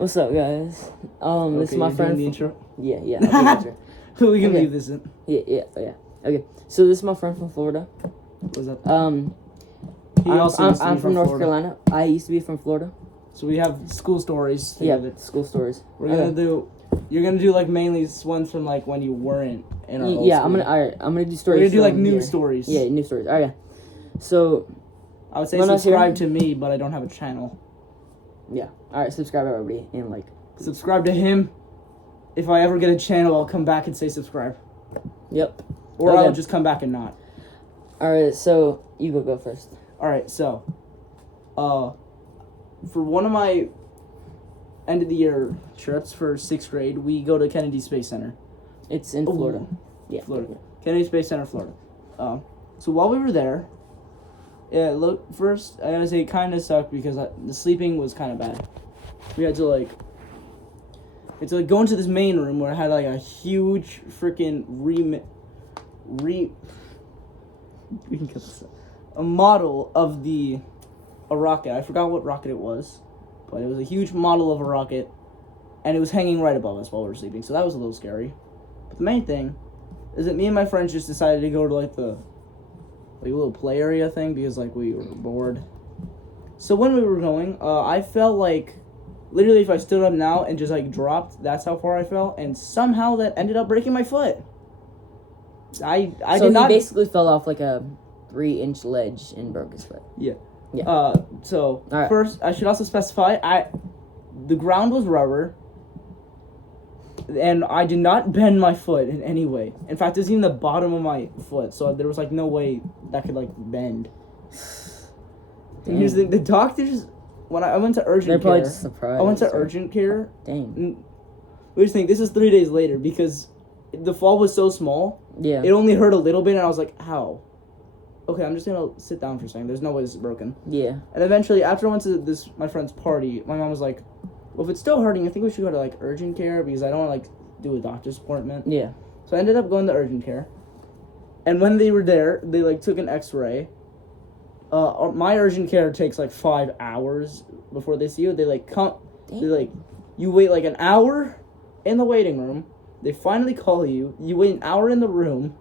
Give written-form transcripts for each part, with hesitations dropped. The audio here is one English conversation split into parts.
What's up, guys? This is my you're friend. doing the intro? Yeah. I'll do the intro. We can Okay. leave this in. Yeah. Okay. So this is my friend from Florida. What's up? I'm from North Carolina. I used to be from Florida. So we have school stories Yeah, together. school stories. We're gonna do. You're gonna do like mainly ones from like when you weren't in our old Yeah, school. I'm gonna do stories. We're gonna do like from new here. stories. Yeah, new stories. All right. So I would say when I was subscribe here- to me, but I don't have a channel. yeah. All right. Subscribe everybody and like. Subscribe to him. If I ever get a channel, I'll come back and say subscribe, Yep. or Okay. I'll just come back and not. All right. So you go first. All right, so, for one of my end of the year trips for 6th grade, we go to Kennedy Space Center. It's in Florida. Yeah. Florida. Kennedy Space Center, Florida. So while we were there, first I gotta say it kind of sucked because the sleeping was kind of bad. We had to go into this main room where it had like a huge freaking we can cut this out. A model of a rocket. I forgot what rocket it was, but it was a huge model of a rocket, and it was hanging right above us while we were sleeping. So that was a little scary. But the main thing is that me and my friends just decided to go to like the little play area thing because like we were bored. So when we were going, I felt like literally if I stood up now and just like dropped, that's how far I fell, and somehow that ended up breaking my foot. I So did not basically fell off like a 3-inch ledge and broke his foot. Yeah. Yeah. So All right. first, I should also specify, the ground was rubber, and I did not bend my foot in any way. In fact, it was even the bottom of my foot, so there was like no way that could like bend. And here's the doctors. When I went to urgent They're care, probably just surprised. I went to or- urgent care. Dang. We just think this is 3 days later because the fall was so small. Yeah. It only hurt a little bit, and I was like, how? Okay, I'm just gonna sit down for a second. There's no way this is broken. Yeah. And eventually, after I went to my friend's party, my mom was like, well, if it's still hurting, I think we should go to, like, urgent care because I don't want to, like, do a doctor's appointment. Yeah. So I ended up going to urgent care. And when they were there, they, like, took an x-ray. My urgent care takes, like, 5 hours before they see you. They, like, you wait, like, an hour in the waiting room. They finally call you. You wait an hour in the room.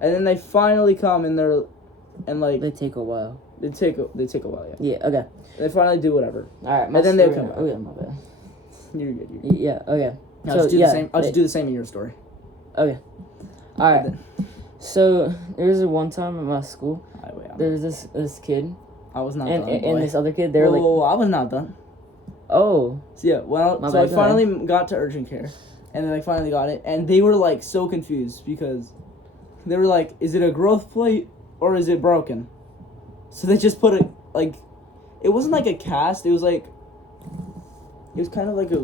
And then they finally come and They take a while. they take a while, yeah. Yeah. Okay. They finally do whatever. All right. And then they'll come back. Oh yeah, my bad. You're good. Yeah. Okay. I'll just do the same. I'll just do the same in your story. Okay. All right. So there was one time at my school. There was this kid I was not and done. and this other kid. They were like, Whoa, I was not done. oh. So yeah, well, My so I bad, go finally got to urgent care, and then I finally got it, and they were like so confused because they were like, "Is it a growth plate or is it broken?" So they just put it like, it wasn't like a cast. It was kind of like a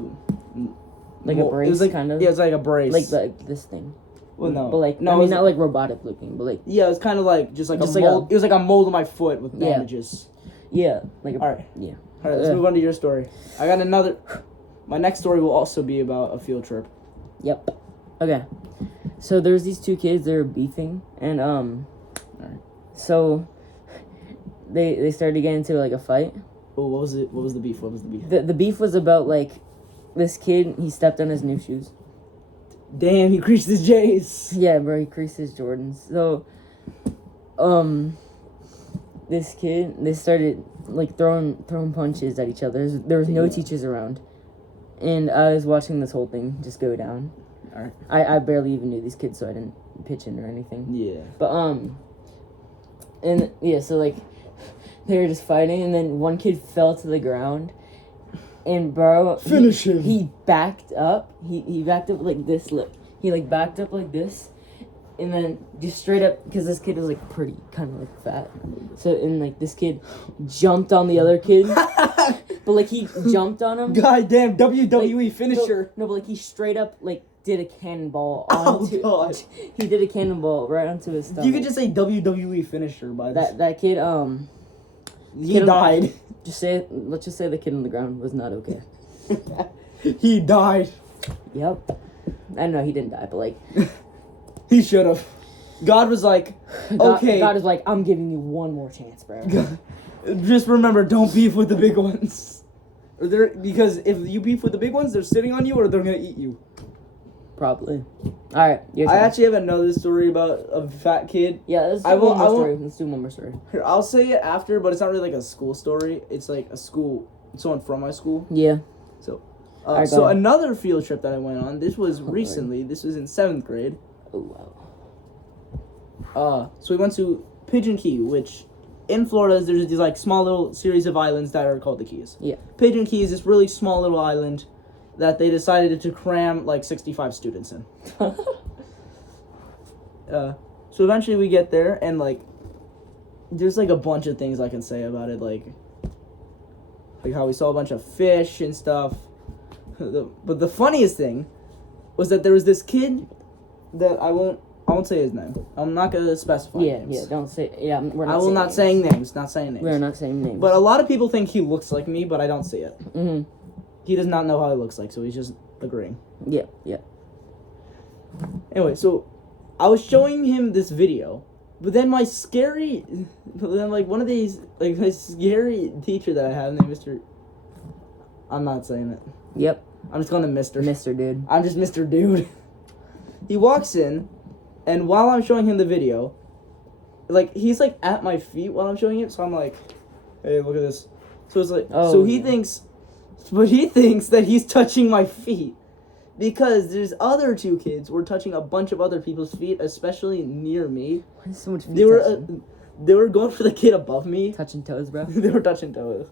brace, It was like kind of? Yeah, it was like a brace. Like this thing. Well, no, But like, no, I it mean, was- not like robotic looking, but like, Yeah, it was kind of like just like Just a like mold. It was like a mold of my foot with Yeah. bandages. yeah, like. All right. Yeah. All right, let's move on to your story. I got another. My next story will also be about a field trip. Yep. Okay. So there's these two kids. They were beefing, and Alright. so they started to get into like a fight. Oh, what was it? What was the beef? What was the beef? The beef was about like this kid. He stepped on his new shoes. Damn, he creased his J's. Yeah, bro. He creased his Jordans. So, this kid, they started like throwing punches at each other. There was no Yeah. teachers around, and I was watching this whole thing just go down. Alright. I barely even knew these kids, so I didn't pitch in or anything. Yeah. But and yeah, so like they were just fighting, and then one kid fell to the ground, and bro, Finish him. He backed up. He backed up like this. Look, he like backed up like this, and then just straight up because this kid was like pretty kind of like fat. So and like this kid jumped on the other kid, but like he jumped on him. Goddamn WWE Like, finisher. No, but like he straight up like did a cannonball Oh, onto. God. He did a cannonball right onto his stomach. You could just say WWE finisher by this. that kid He kid- died. let's just say the kid on the ground was not okay. He died. Yep. I know he didn't die, but like He should have. God was like, okay. God is like, I'm giving you one more chance, bro. Just remember, don't beef with the big ones. Or they're because if you beef with the big ones, they're sitting on you or they're gonna eat you. Probably. All right. Your I turn. actually have another story about a fat kid. Yeah. Let's do I will- one more I will- story. Let's do one more story. Here, I'll say it after, but it's not really like a school story. It's like a school, someone from my school. Yeah. Alright, So go on. another field trip that I went on. This was recently. This was in 7th grade. Oh wow. So we went to Pigeon Key, which in Florida there's these like small little series of islands that are called the Keys. Yeah. Pigeon Key is this really small little island that they decided to cram like 65 students in. So eventually we get there and like there's like a bunch of things I can say about it, like how we saw a bunch of fish and stuff. But the funniest thing was that there was this kid that I won't say his name. I'm not gonna specify names. Yeah. Don't say. Yeah. We're not. I will saying not names. saying names. Not saying names. We're not saying names. But a lot of people think he looks like me, but I don't see it. Mhm. He does not know how he looks like, so he's just agreeing. Yeah. Yeah. Anyway, so I was showing him this video, but then my scary teacher that I have named Mr. I'm not saying it. Yep. I'm just calling him Mr. Mr. Dude. I'm just Mr. Dude. He walks in, and while I'm showing him the video, like, he's, like, at my feet while I'm showing it, so I'm like, hey, look at this. So it's like, Oh, so he yeah. thinks that he's touching my feet. Because there's other two kids were touching a bunch of other people's feet, especially near me. Why is so much feet They were touching? they were going for the kid above me. Touching toes, bro. They were touching toes.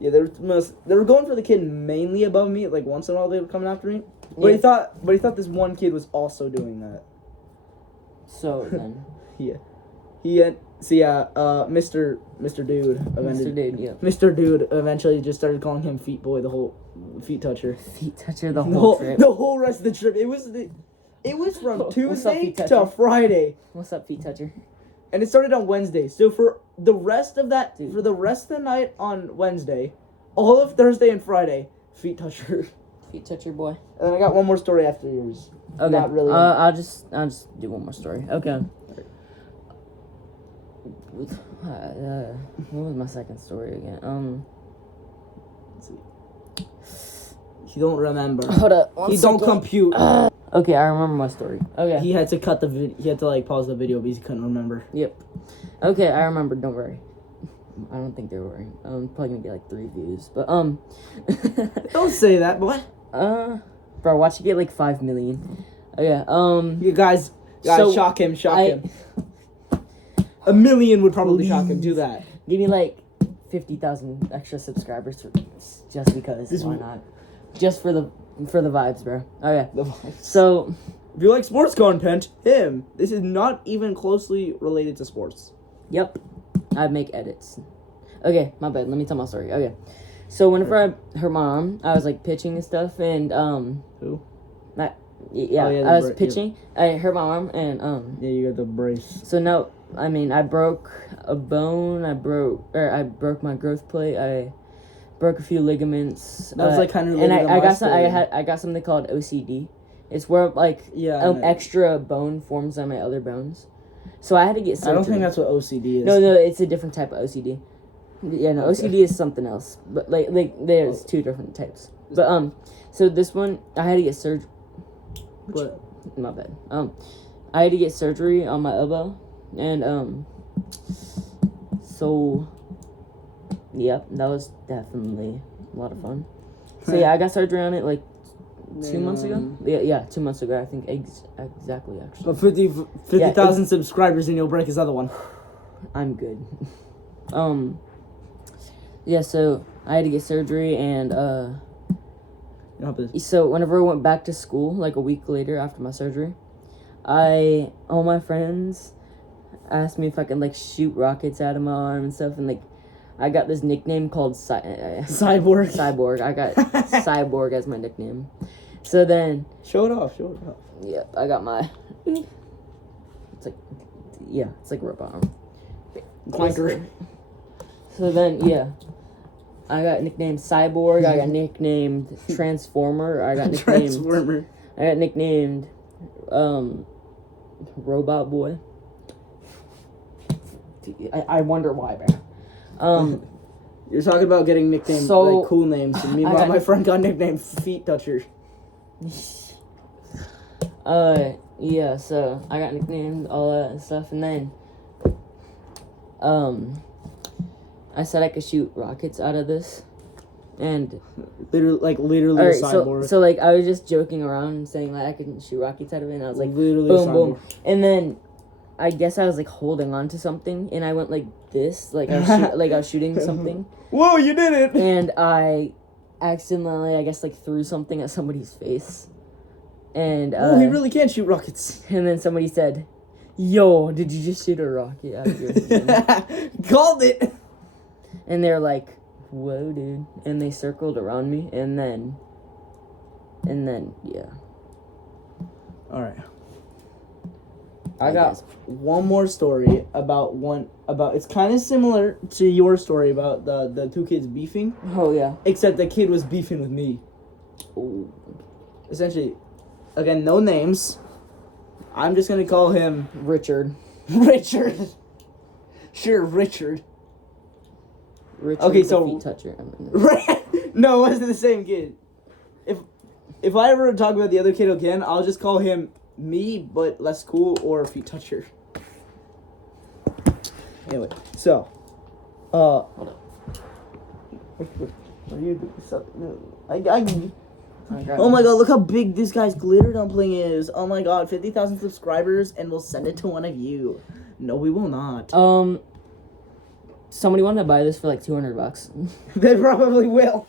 Yeah, they were going for the kid mainly above me. Like once in a while they were coming after me. But he Yeah. thought this one kid was also doing that. So then, Mr. Dude Mr. Dude, yeah. Mr. Dude eventually just started calling him Feet Boy, the whole feet toucher. Feet toucher the whole trip. The whole rest of the trip. It was from What's up, Tuesday feet to toucher? Friday. What's up, feet toucher? And it started on Wednesday. So for the rest of that, Dude. for the rest of the night on Wednesday, all of Thursday and Friday, feet toucher. Feet toucher boy. And then I got one more story after yours. Okay. Not really. I'll just do one more story. Okay. What was my second story again? Let's see. He don't remember. Hold up. He don't compute. Okay, I remember my story. Okay. He had to cut the video. He had to like pause the video because he couldn't remember. Yep. Okay, I remember. Don't worry. I don't think they're worrying. Probably gonna get like 3 views, but Don't say that, boy. bro, watch it get like 5 million. Okay. You guys, So, shock him. 1 million would probably shock him. Do that. Give me like 50,000 extra subscribers just because. This Why w- not? Just for the vibes, bro. Okay. The vibes. So If you like sports content, him. This is not even closely related to sports. yep, I make edits. Okay, my bad. Let me tell my story. Okay, so whenever her mom, I was like pitching and stuff, and Who? yeah, Oh, yeah, the I was bra- pitching. I her mom and Yeah, you got the brace. So no, I mean I broke a bone. I broke my growth plate. I broke a few ligaments. That was, like, kinda and related to I my got story. I got something called OCD. It's where like Yeah, I know. extra bone forms on my other bones. So I had to get surgery. I don't think that's what OCD is. No, it's a different type of OCD. Yeah, no, Okay. OCD is something else. But like there's 2 different types. But so this one I had to get surgery. What? My bad. I had to get surgery on my elbow, and so yep, that was definitely a lot of fun. So yeah, I got surgery on it like 2 months ago. Yeah, 2 months ago. I think exactly actually. But 50,000 subscribers and you'll break his other one. I'm good. Yeah, so I had to get surgery, and so whenever I went back to school, like a week later after my surgery, all my friends asked me if I could like shoot rockets out of my arm and stuff, and like I got this nickname called Cyborg. Cyborg. I got Cyborg as my nickname. So then, Show it off. yeah, I got my. It's like a robot arm. Clanker. So then, yeah, I got nicknamed Cyborg. I got nicknamed Transformer. I got nicknamed. Transformer. I got nicknamed, Robot Boy. I wonder why, bro. You're talking about getting nicknamed like cool names, and meanwhile my friend got nicknamed Feet Toucher. Yeah, so I got nicknamed all that and stuff, and then I said I could shoot rockets out of this, and literally all a right, cyborg. so like I was just joking around and saying like I could shoot rockets out of it, and I was like literally boom a boom, cyborg. and then I guess I was like holding on to something, and I went like this, like I was shooting something. Whoa, you did it! And I accidentally, I guess, like threw something at somebody's face. And oh, he really can shoot rockets. And then somebody said, "Yo, did you just shoot a rocket out of your hand?" Called it. And they're like, "Whoa, dude!" And they circled around me, and then, yeah. All right. I got one more story about it's kind of similar to your story about the two kids beefing. Oh yeah. Except the kid was beefing with me. Ooh. Essentially, again, no names. I'm just gonna call him Richard. Richard. Sure, Richard. Okay, the so feet toucher. no, it wasn't the same kid. If I ever talk about the other kid again, I'll just call him me, but less cool, or Feet Toucher. Anyway, so, hold up. What are you doing? Oh my god, look how big this guy's glitter dumpling is. Oh my god, 50,000 subscribers, and we'll send it to one of you. No, we will not. Somebody wanted to buy this for like $200. They probably will.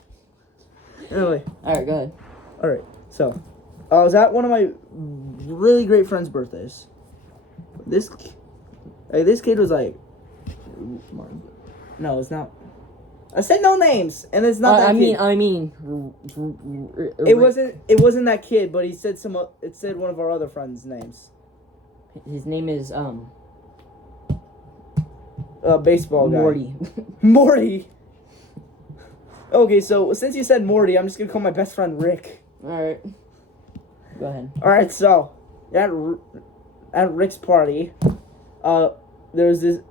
Anyway. Alright, go ahead. Alright, so, I was at one of my really great friend's birthdays. This kid was like, no, it's not. I said no names, and it's not that kid. It wasn't that kid, but he said it said one of our other friends' names. His name is baseball guy. Morty. Morty. Okay, so since you said Morty, I'm just gonna call my best friend Rick. Alright. Go ahead. Alright, so at Rick's party, there was it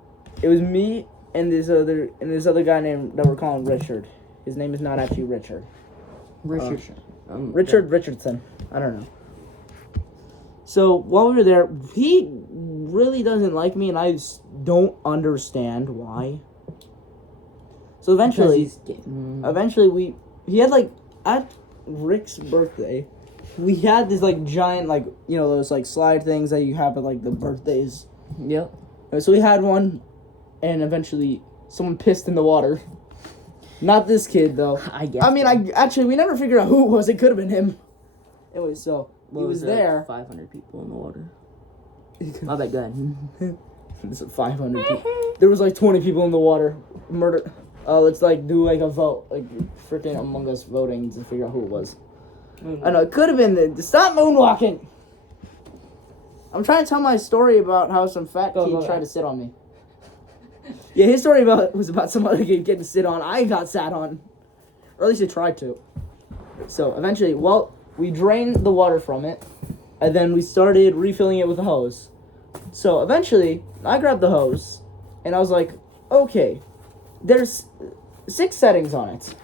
was me and this other guy named that we're calling Richard. His name is not actually Richard. Richard. Richard Richardson. I don't know. So while we were there, he really doesn't like me, and I don't understand why. So eventually he had like at Rick's birthday, we had this like giant like those like slide things that you have at like the birthdays. Yep. So we had one, and eventually someone pissed in the water. Not this kid though. I guess. I mean, we never figured out who it was. It could have been him. Anyway, so he was there. 500 people in the water. My bad, go ahead. There's 500 people. There was like 20 people in the water. Murder. Let's like do like a vote, like freaking Among Us voting to figure out who it was. I know it could have been stop moonwalking. I'm trying to tell my story about how some fat kid tried to sit on me. Yeah, his story was about some other kid getting sit on. I got sat on, or at least he tried to. So eventually, we drained the water from it, and then we started refilling it with a hose. So eventually, I grabbed the hose, and I was like, okay, there's 6 settings on it.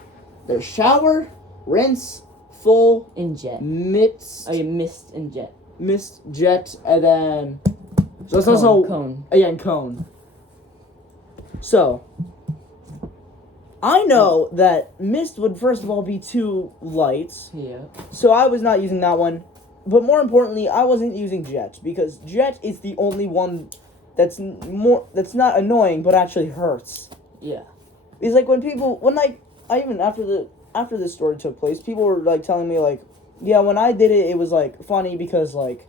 There's shower, rinse, full, and jet. Mist, and jet. Mist, jet, and then so it's also cone. Yeah, and cone. So I know that mist would first of all be too light. Yeah. So I was not using that one. But more importantly, I wasn't using jet because jet is the only one that's not annoying but actually hurts. Yeah. It's like after this story took place, people were like telling me like, yeah, when I did it, it was like funny because like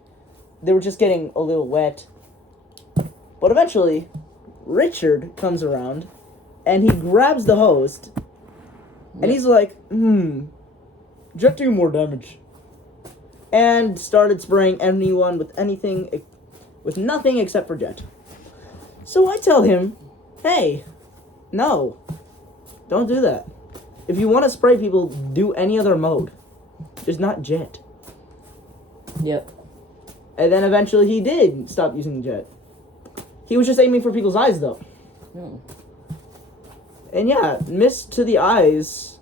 they were just getting a little wet. But eventually, Richard comes around, and he grabs the hose, and he's like, jet do more damage. And started spraying anyone with nothing except for jet. So I tell him, hey, no, don't do that. If you want to spray people, do any other mode. Just not jet. Yep. And then eventually he did stop using jet. He was just aiming for people's eyes, though. No. And yeah, mist to the eyes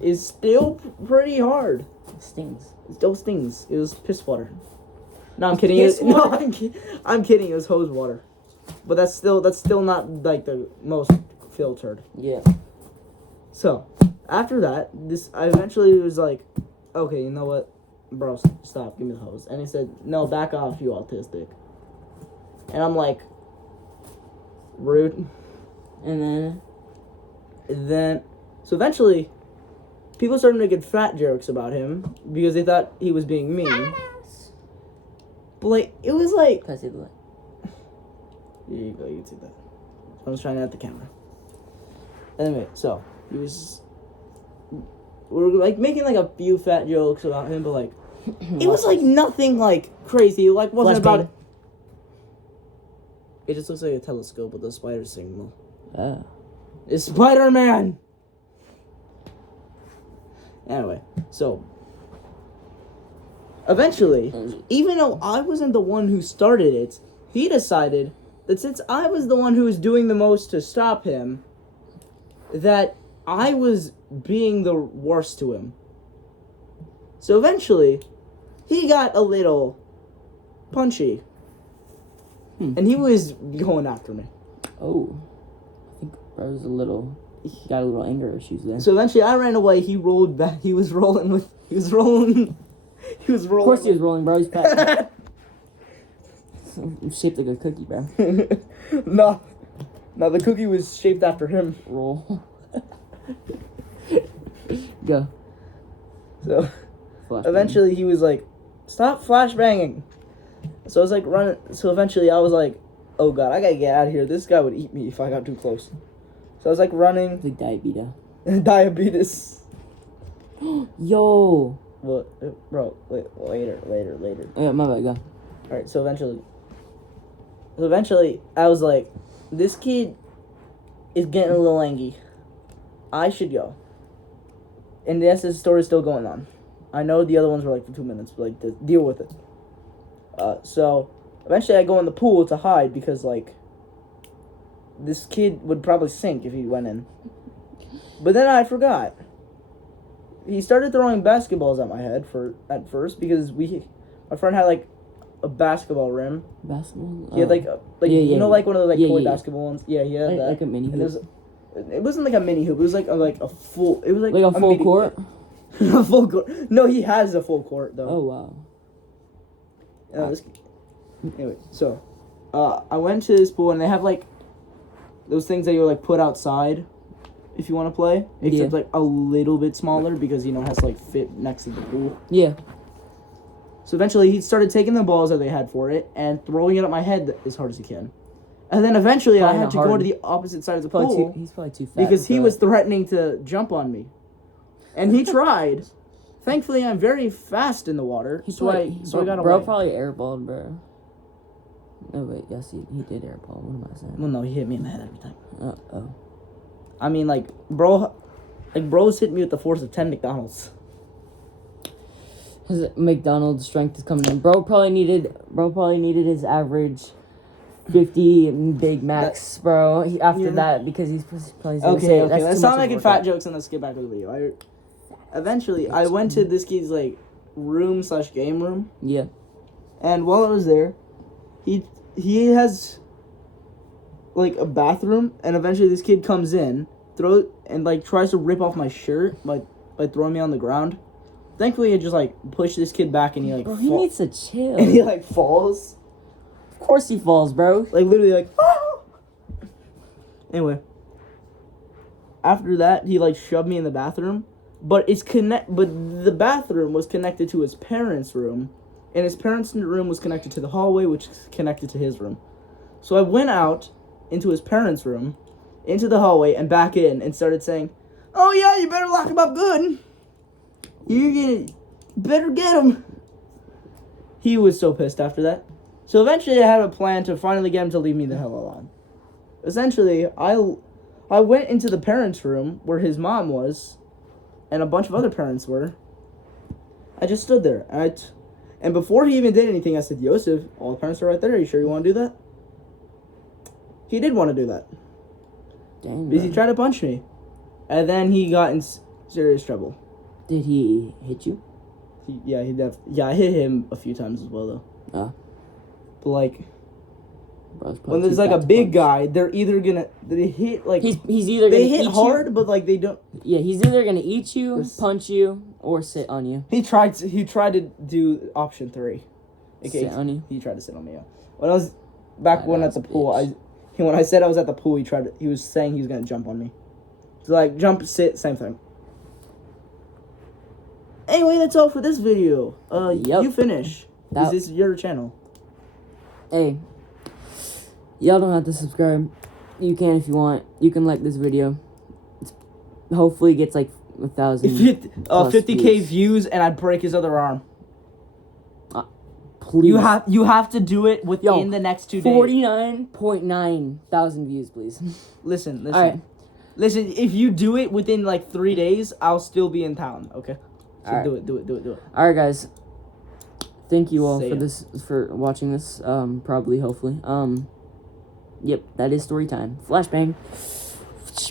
is still pretty hard. It stings. It still stings. It was piss water. No, I'm kidding. Piss No, water? I'm kidding. It was hose water. But that's still not like the most filtered. Yeah. So, after that, I eventually was like, okay, you know what? Bro, stop. Give me the hose. And he said, no, back off, you autistic. And I'm like, rude. And then, so eventually, people started making fat jokes about him because they thought he was being mean. But like, it was like, can I see the light? here you go, you can see that. I was trying to at the camera. Anyway, so we were like making like a few fat jokes about him, but like it was like nothing like crazy. It like wasn't Flashbang. about. It just looks like a telescope with a spider signal. Oh. It's Spider-Man. Anyway, so eventually, even though I wasn't the one who started it, he decided that since I was the one who was doing the most to stop him, that I was being the worst to him. So eventually, he got a little punchy. And he was going after me. Oh. I think bro's got a little anger issues there. So eventually I ran away, he rolled back, he was rolling. Of course he was rolling, bro. He's fat. Shaped like a cookie, bro. No, the cookie was shaped after him. Roll. Go. So Flashbang. eventually he was like, stop flashbanging. So I was like running. So eventually I was like, oh god, I gotta get out of here. This guy would eat me if I got too close. So I was like running. Like diabetes. Diabetes. Yo. What, bro? Wait, later. Yeah, my bad. Go. All right. So eventually, I was like, this kid is getting a little angry. I should go. And yes, this story's still going on. I know the other ones were like for 2 minutes, but like to deal with it. So eventually, I go in the pool to hide because like this kid would probably sink if he went in. But then I forgot. He started throwing basketballs at my head at first because my friend had like a basketball rim. Basketball? He had like you know like one of those like toy basketball ones. Yeah, he had that. Like a mini hoop. It wasn't like a mini hoop. It was like a full. It was like a full court. A full court. No, he has a full court though. Oh wow. Anyway, so I went to this pool and they have like those things that you like put outside if you want to play, except like a little bit smaller because it has to like fit next to the pool. Yeah. So eventually he started taking the balls that they had for it and throwing it at my head as hard as he can. And then eventually I had to go to the opposite side of the pool. He's probably too fat. Because he was threatening to jump on me. And he tried. Thankfully I'm very fast in the water. So I got away. Bro probably airballed, bro. No wait, yes he did airball. What am I saying? Well no, he hit me in the head every time. Oh. I mean bro's hit me with the force of 10 McDonald's. His McDonald's strength is coming in. Bro probably needed his average 50 Big Macs, bro. After that, because he's probably gonna say, okay. Let's stop making fat jokes and let's get back to the video. Eventually, I went to this kid's like room/game room. Yeah. And while I was there, he has like a bathroom, and eventually this kid comes in, tries to rip off my shirt by throwing me on the ground. Thankfully, I just like pushed this kid back, and he like. Bro, he needs to chill. And he like falls. Of course he falls, bro. Like literally like. Ah! Anyway. After that, he like shoved me in the bathroom, but the bathroom was connected to his parents' room, and his parents' room was connected to the hallway, which is connected to his room. So I went out into his parents' room, into the hallway, and back in, and started saying, "Oh yeah, you better lock him up good. You better get him." He was so pissed after that. So eventually I had a plan to finally get him to leave me the hell alone. Essentially, I went into the parents' room where his mom was, and a bunch of other parents were. I just stood there, and before he even did anything, I said, "Yosef, all the parents are right there. Are you sure you want to do that?" He did want to do that. Dang, Because he bro. tried to punch me. And then he got in serious trouble. Did he hit you? I hit him a few times as well, though. Ah. But, like, Bro's probably when there's, too like, fat a to big punch. guy, they're either gonna... They hit, like... He's either gonna They hit eat hard, you. but, like, they don't... Yeah, he's either gonna eat you, This- punch you, or sit on you. He tried to do option 3. Okay, Sit on you. he tried to sit on me, yeah. When I was... Back when at Badass the pool, bitch. when I said I was at the pool, he was saying he was gonna jump on me. So, like, jump, sit, same thing. Anyway, that's all for this video. Yep. You finish. That- This is your channel. Hey, y'all don't have to subscribe. You can if you want. You can like this video. Hopefully, it gets like 1,000. 50K views, and I break his other arm. Please. You have to do it within Yo, the next 2 days. 49.9 thousand views, please. Listen. All right. Listen, if you do it within like 3 days, I'll still be in town. Okay. So Alright. do it. All right, guys. Thank you all See ya. for watching this. Probably, hopefully. Yep, that is story time. Flashbang.